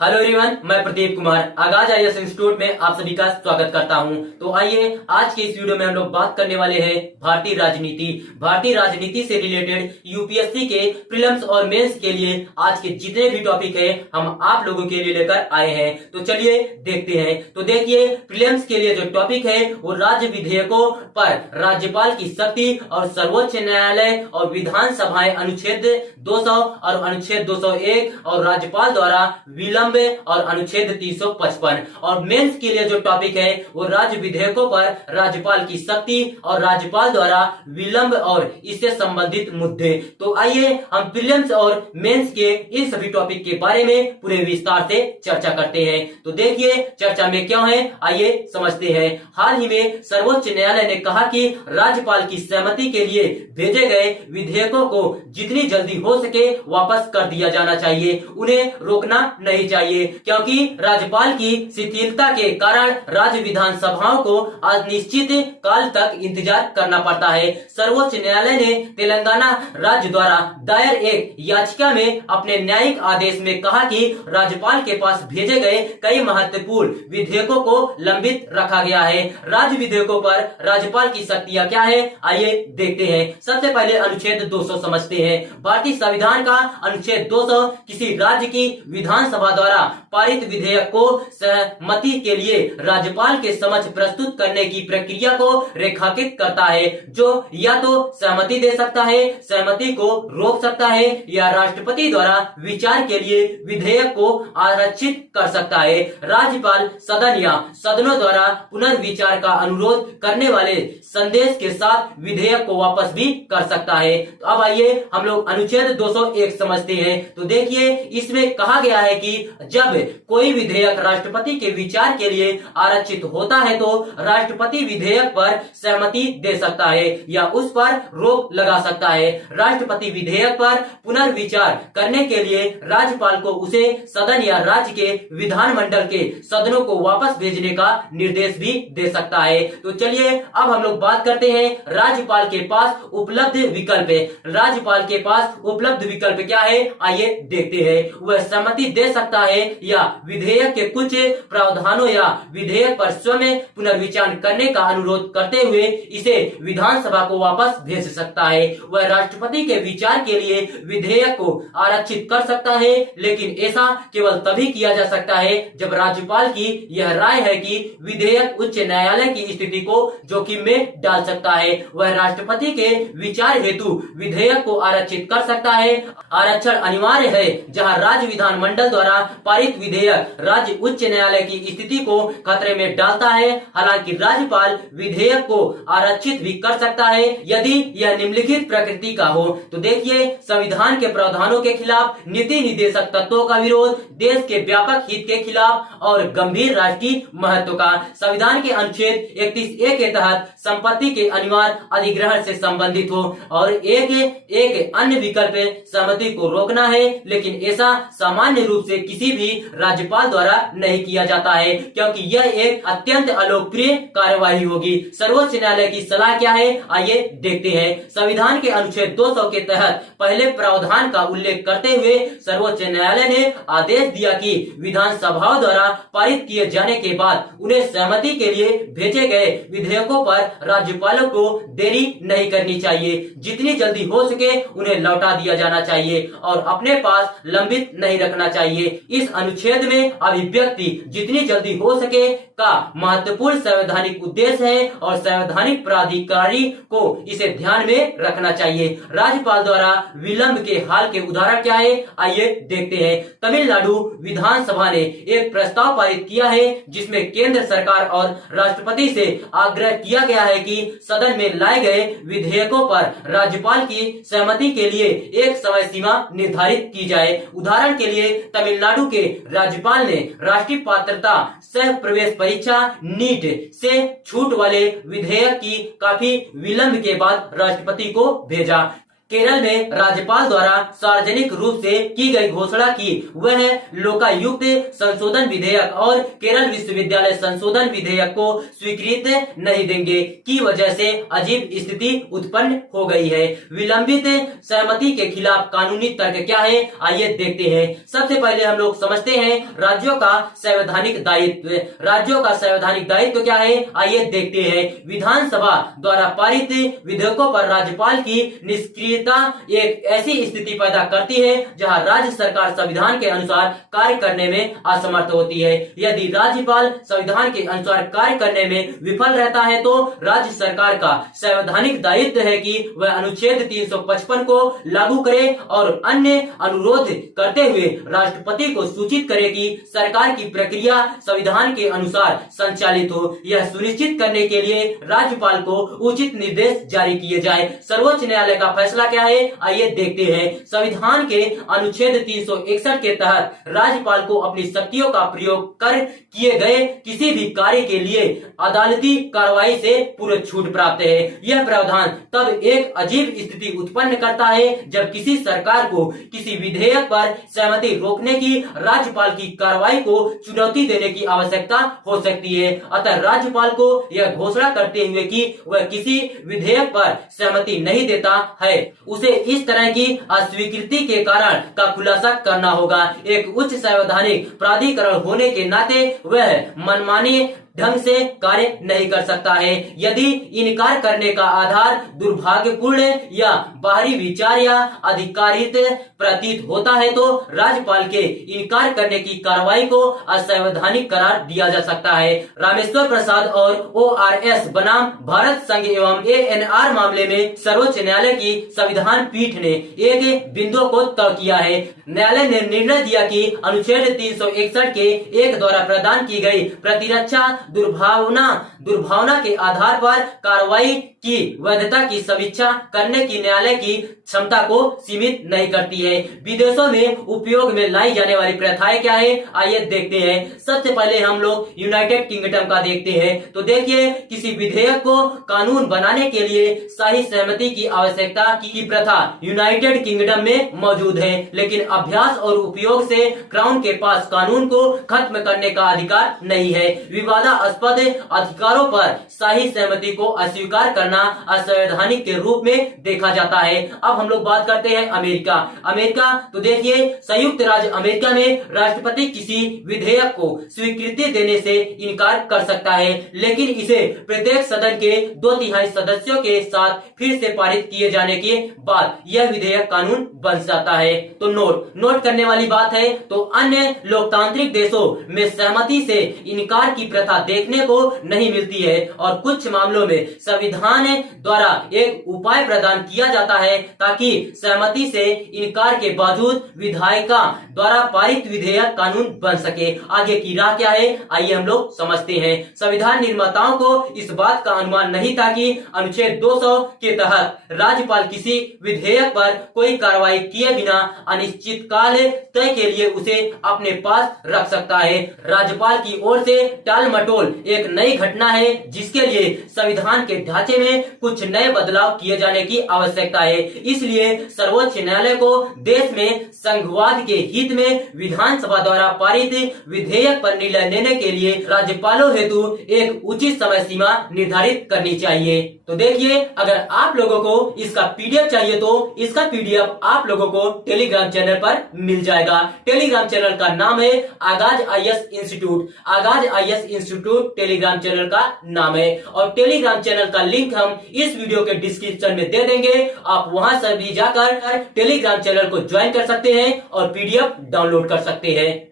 Hello everyone, मैं प्रदीप कुमार आगाज IAS institute में आप सभी का स्वागत करता हूं। तो आइए आज के इस वीडियो में हम लोग बात करने वाले हैं भारतीय राजनीति से रिलेटेड यूपीएससी के प्रीलिम्स और मेंस के लिए आज के जितने भी टॉपिक है हम आप लोगों के लिए लेकर आए हैं। तो चलिए देखते हैं। तो देखिए, प्रीलिम्स के लिए जो टॉपिक है वो राज्य विधेयकों पर राज्यपाल की शक्ति और सर्वोच्च न्यायालय और विधानसभाएं अनुच्छेद 200 और अनुच्छेद 201 और राज्यपाल द्वारा विलंब और अनुच्छेद 355। और मेंस के लिए जो टॉपिक है वो राज्य विधेयकों पर राज्यपाल की शक्ति और राज्यपाल द्वारा विलंब और इससे संबंधित मुद्दे। तो आइए हम प्रीलिम्स और मेंस के इन सभी टॉपिक के बारे में पूरे विस्तार से चर्चा करते हैं। तो देखिए चर्चा में क्या है, आइए समझते हैं। हाल ही में सर्वोच्च न्यायालय ने कहा कि राज्यपाल की सहमति के लिए भेजे गए विधेयकों को जितनी जल्दी हो सके वापस कर दिया जाना चाहिए, उन्हें रोकना नहीं चाहिए, क्योंकि राज्यपाल की शिथिलता के कारण राज्य विधानसभाओं को अनिश्चित काल तक इंतजार करना पड़ता है। सर्वोच्च न्यायालय ने तेलंगाना राज्य द्वारा दायर एक याचिका में अपने न्यायिक आदेश में कहा कि राज्यपाल के पास भेजे गए कई महत्वपूर्ण विधेयकों को लंबित रखा गया है। राज्य विधेयकों पर राज्यपाल की शक्तियां क्या है, आइए देखते हैं। सबसे पहले अनुच्छेद 200 समझते हैं। भारतीय संविधान का अनुच्छेद 200 किसी राज्य की विधानसभा द्वारा पारित विधेयक को सहमति के लिए राज्यपाल के समक्ष प्रस्तुत करने की प्रक्रिया को रेखांकित करता है, जो या तो सहमति दे सकता है, सहमति को रोक सकता है या राष्ट्रपति द्वारा विचार के लिए विधेयक को आरक्षित कर सकता है। राज्यपाल सदन या सदनों द्वारा पुनर्विचार का अनुरोध करने वाले संदेश के साथ विधेयक को वापस भी कर सकता है। तो अब आइए हम लोग अनुच्छेद 201 समझते हैं। तो देखिए, इसमें कहा गया है कि जब कोई विधेयक राष्ट्रपति के विचार के लिए आरक्षित होता है तो राष्ट्रपति विधेयक पर सहमति दे सकता है या उस पर रोक लगा सकता है। राष्ट्रपति विधेयक पर पुनर्विचार करने के लिए राज्यपाल को उसे सदन या राज्य के विधानमंडल के सदनों को वापस भेजने का निर्देश भी दे सकता है। तो चलिए अब हम लोग बात करते हैं राज्यपाल के पास उपलब्ध विकल्प। राज्यपाल के पास उपलब्ध विकल्प क्या है, आइए देखते हैं। वह सहमति दे सकता है या विधेयक के कुछ प्रावधानों या विधेयक पर स्वयं पुनर्विचार करने का अनुरोध करते हुए इसे विधानसभा को वापस भेज सकता है। वह राष्ट्रपति के विचार के लिए विधेयक को आरक्षित कर सकता है, लेकिन ऐसा केवल तभी किया जा सकता है जब राज्यपाल की यह राय है कि विधेयक उच्च न्यायालय की स्थिति को जोखिम में डाल सकता है। वह राष्ट्रपति के विचार हेतु विधेयक को आरक्षित कर सकता है। आरक्षण अनिवार्य है जहां राज्य विधानमंडल द्वारा पारित विधेयक राज्य उच्च न्यायालय की स्थिति को खतरे में डालता है। हालांकि राज्यपाल विधेयक को आरक्षित भी कर सकता है यदि यह निम्नलिखित प्रकृति का हो। तो देखिए, संविधान के प्रावधानों के खिलाफ, नीति निर्देशक तत्वों का विरोध, देश के व्यापक हित के खिलाफ और गंभीर राष्ट्रीय महत्व का। संविधान के अनुच्छेद 31A के तहत संपत्ति के अनिवार्य अधिग्रहण से संबंधित हो। और एक अन्य विकल्प सहमति को रोकना है, लेकिन ऐसा सामान्य रूप से किसी भी राज्यपाल द्वारा नहीं किया जाता है, क्योंकि यह एक अत्यंत अलोकप्रिय कार्यवाही होगी। सर्वोच्च न्यायालय की सलाह क्या है, आइए देखते हैं। संविधान के अनुच्छेद 200 के तहत पहले प्रावधान का उल्लेख करते हुए सर्वोच्च न्यायालय ने आदेश दिया कि विधानसभाओं द्वारा पारित किए जाने के बाद उन्हें सहमति के लिए भेजे गए विधेयकों पर राज्यपालों को देरी नहीं करनी चाहिए। जितनी जल्दी हो सके उन्हें लौटा दिया जाना चाहिए और अपने पास लंबित नहीं रखना चाहिए। इस अनुच्छेद में अभिव्यक्ति जितनी जल्दी हो सके का महत्वपूर्ण संवैधानिक उद्देश्य है और संवैधानिक प्राधिकारी को इसे ध्यान में रखना चाहिए। राज्यपाल द्वारा विलंब के हाल के उदाहरण क्या है, आइए देखते हैं। तमिलनाडु विधानसभा ने एक प्रस्ताव पारित किया है जिसमें केंद्र सरकार और राष्ट्रपति से आग्रह किया गया है कि सदन में लाए गए विधेयकों पर राज्यपाल की सहमति के लिए एक समय सीमा निर्धारित की जाए। उदाहरण के लिए तमिलनाडु के राज्यपाल ने राष्ट्रीय पात्रता सह प्रवेश परीक्षा नीट से छूट वाले विधेयक की काफी विलंब के बाद राष्ट्रपति को भेजा। केरल में राज्यपाल द्वारा सार्वजनिक रूप से की गई घोषणा की वह लोकायुक्त संशोधन विधेयक और केरल विश्वविद्यालय संशोधन विधेयक को स्वीकृति नहीं देंगे की वजह से अजीब स्थिति उत्पन्न हो गई है। विलंबित सहमति के खिलाफ कानूनी तर्क क्या है, आइए देखते हैं। सबसे पहले हम लोग समझते हैं राज्यों का संवैधानिक दायित्व। राज्यों का संवैधानिक दायित्व क्या है, आइए देखते हैं। विधानसभा द्वारा पारित विधेयकों पर राज्यपाल की निष्क्रियता एक ऐसी स्थिति पैदा करती है जहां राज्य सरकार संविधान के अनुसार कार्य करने में असमर्थ होती है। यदि राज्यपाल संविधान के अनुसार कार्य करने में विफल रहता है तो राज्य सरकार का संवैधानिक दायित्व है कि वह अनुच्छेद 355 को लागू करे और अन्य अनुरोध करते हुए राष्ट्रपति को सूचित करे कि सरकार की प्रक्रिया संविधान के अनुसार संचालित हो। यह सुनिश्चित करने के लिए राज्यपाल को उचित निर्देश जारी किए जाए। सर्वोच्च न्यायालय का फैसला क्या है, आइए देखते हैं। संविधान के अनुच्छेद 361 के तहत राज्यपाल को अपनी शक्तियों का प्रयोग कर किए गए किसी भी कार्य के लिए अदालती कार्रवाई से पूर्ण छूट प्राप्त है। यह प्रावधान तब एक अजीब स्थिति उत्पन्न करता है जब किसी सरकार को किसी विधेयक पर सहमति रोकने की राज्यपाल की कार्रवाई को चुनौती देने की आवश्यकता हो सकती है। अतः राज्यपाल को यह घोषणा करते हुए कि वह किसी विधेयक पर सहमति नहीं देता है, उसे इस तरह की अस्वीकृति के कारण का खुलासा करना होगा। एक उच्च संवैधानिक प्राधिकरण होने के नाते वह मनमानी ढंग से कार्य नहीं कर सकता है। यदि इनकार करने का आधार दुर्भाग्यपूर्ण या बाहरी विचार या अधिकारित प्रतीत होता है तो राज्यपाल के इनकार करने की कार्रवाई को असंवैधानिक करार दिया जा सकता है। रामेश्वर प्रसाद और ORS बनाम भारत संघ एवं ANR मामले में सर्वोच्च न्यायालय की संविधान पीठ ने एक बिंदु को तय किया है। न्यायालय ने निर्णय दिया कि अनुच्छेद 361 के 1 द्वारा प्रदान की गई प्रतिरक्षा दुर्भावना के आधार पर कार्रवाई की वैधता की समीक्षा करने की न्यायालय की क्षमता को सीमित नहीं करती है। विदेशों में उपयोग में लाई जाने वाली प्रथाएं क्या है, आइए देखते हैं। सबसे पहले हम लोग यूनाइटेड किंगडम का देखते हैं। तो देखिए, किसी विधेयक को कानून बनाने के लिए शाही सहमति की आवश्यकता की प्रथा यूनाइटेड किंगडम में मौजूद है, लेकिन अभ्यास और उपयोग से क्राउन के पास कानून को खत्म करने का अधिकार नहीं है। विवादास्पद अधिकारों पर शाही सहमति को अस्वीकार करना असंवैधानिक के रूप में देखा जाता है। अब हम लोग बात करते हैं अमेरिका। तो देखिए, संयुक्त राज्य अमेरिका में राष्ट्रपति किसी विधेयक को स्वीकृति देने से इनकार कर सकता है, लेकिन इसे प्रत्येक सदन के 2/3 सदस्यों के साथ फिर से पारित किए जाने के बाद यह विधेयक कानून बन जाता है। तो नोट करने वाली बात है। तो अन्य लोकतांत्रिक देशों में सहमति से इनकार की प्रथा देखने को नहीं मिलती है और कुछ मामलों में संविधान द्वारा एक उपाय प्रदान किया जाता है ताकि सहमति से इनकार के बावजूद विधायिका द्वारा पारित विधेयक कानून बन सके। आगे की राह क्या है, आइए हम लोग समझते हैं। संविधान निर्माताओं को इस बात का अनुमान नहीं था कि अनुच्छेद 200 के तहत राज्यपाल किसी विधेयक पर कोई कार्रवाई किए बिना अनिश्चित काल तय के लिए उसे अपने पास रख सकता है। राज्यपाल की ओर से टाल मटोल एक नई घटना है जिसके लिए संविधान के ढांचे में कुछ नए बदलाव किए जाने की आवश्यकता है। इसलिए सर्वोच्च न्यायालय को देश में संघवाद के हित में विधानसभा द्वारा पारित विधेयक पर निर्णय लेने के लिए राज्यपालों हेतु एक उचित समय सीमा निर्धारित करनी चाहिए। तो देखिए, अगर आप लोगों को इसका PDF चाहिए तो इसका PDF आप लोगों को टेलीग्राम चैनल पर मिल जाएगा। टेलीग्राम चैनल का नाम है आगाज IAS इंस्टीट्यूट। आगाज IAS इंस्टीट्यूट टेलीग्राम चैनल का नाम है और टेलीग्राम चैनल का लिंक हम इस वीडियो के डिस्क्रिप्शन में दे देंगे। आप वहां से भी जाकर टेलीग्राम चैनल को ज्वाइन कर सकते हैं और PDF डाउनलोड कर सकते हैं।